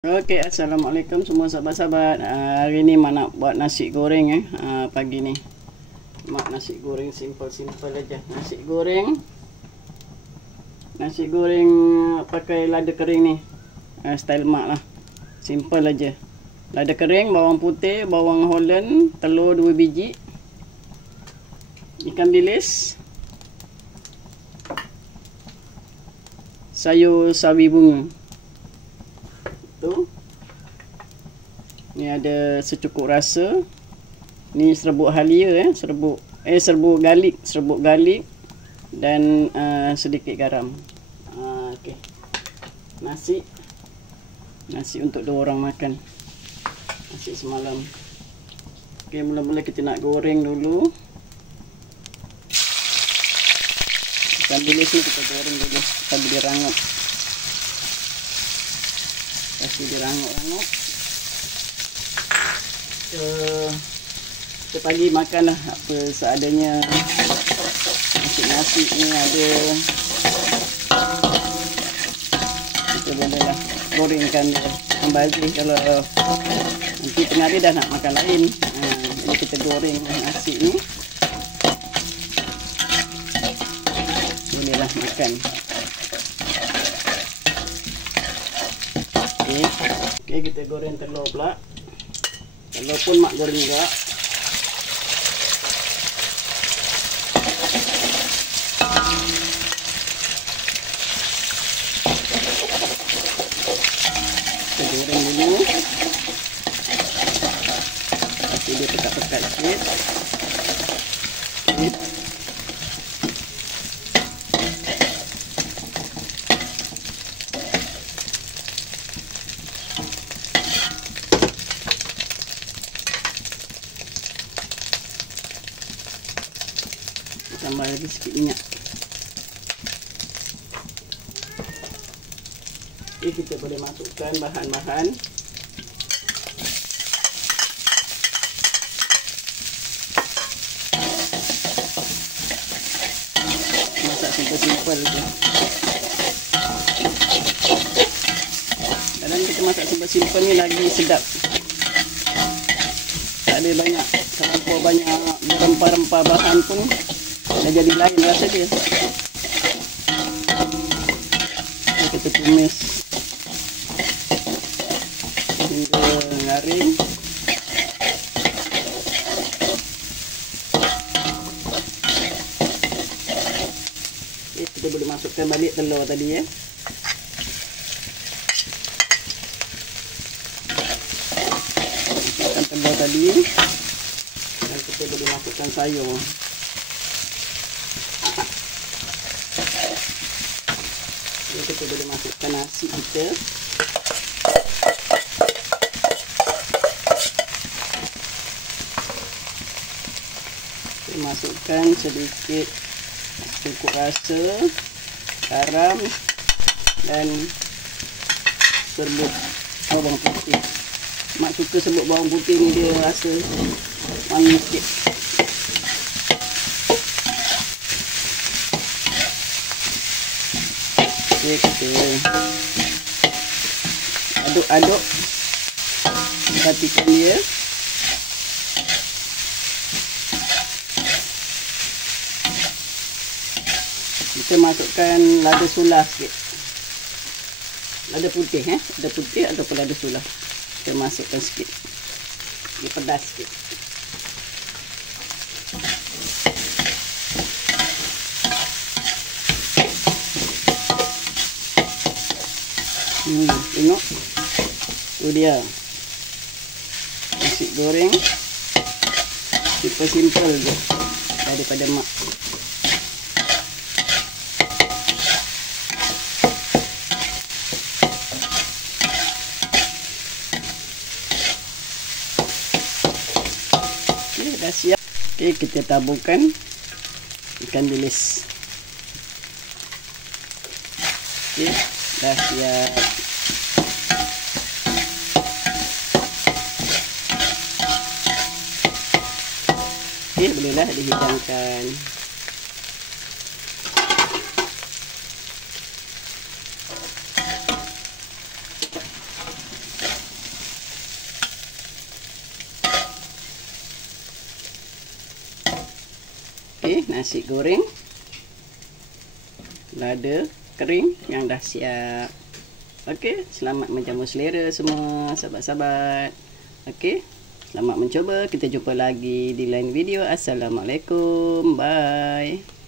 Okey, assalamualaikum semua sahabat-sahabat. Hari ni mak nak buat nasi goreng pagi ni. Mak nasi goreng simple-simple aja. Nasi goreng pakai lada kering ni. Style mak lah. Simple aja. Lada kering, bawang putih, bawang Holland, telur 2 biji, ikan bilis, sayur sawi bunga. Tu. Ni ada secukup rasa. Ni serbuk halia serbuk garlic dan sedikit garam. Okey. Nasi untuk 2 orang makan. Nasi semalam. Okey, mula-mula kita nak goreng dulu. Ikan bilis ni kita goreng dulu sampai dia rangup. Kasih dia rangup-rangup. Kita pagi makan lah apa seadanya. Nasi ni ada. Kita boleh lah gorengkan dia kembali kalau nanti tengah hari dah nak makan lain. Jadi kita goreng nasi ni. Bolehlah makan. Okey, kita goreng telur pula. Telur pun mak goreng juga. Kita goreng dulu. Kasih dia pekat-pekat sikit. Tambah lagi sikit minyak. Jadi kita boleh masukkan bahan-bahan. Masak simple-simple je. Kadang kita masak simple-simple ni lagi sedap. Tak ada banyak, terlampau banyak rempah-rempah bahan pun dah jadi lain rasa dia. Kita tumis hingga garing. Kita boleh masukkan balik telur tadi Masukkan telur tadi. Dan kita boleh masukkan sayur. Jadi kita boleh masukkan nasi kita. Kita masukkan sedikit cukup rasa, garam dan serbuk bawang putih. Mak suka serbuk bawang putih ni, dia rasa wangi sikit. Okay, kita aduk-aduk, perhatikan dia. Kita masukkan lada sulah sikit, lada putih lada putih ataupun lada sulah. Kita masukkan sikit, dia pedas sikit. Tengok, tu dia nasi goreng simple je daripada mak. Okey, dah siap. Okey, kita taburkan ikan bilis. Okey, dah siap. Okey, bolehlah dihidangkan. Okey, nasi goreng lada kering yang dah siap. Okey, selamat menjamu selera semua sahabat-sahabat. Okey, selamat mencuba. Kita jumpa lagi di lain video. Assalamualaikum. Bye.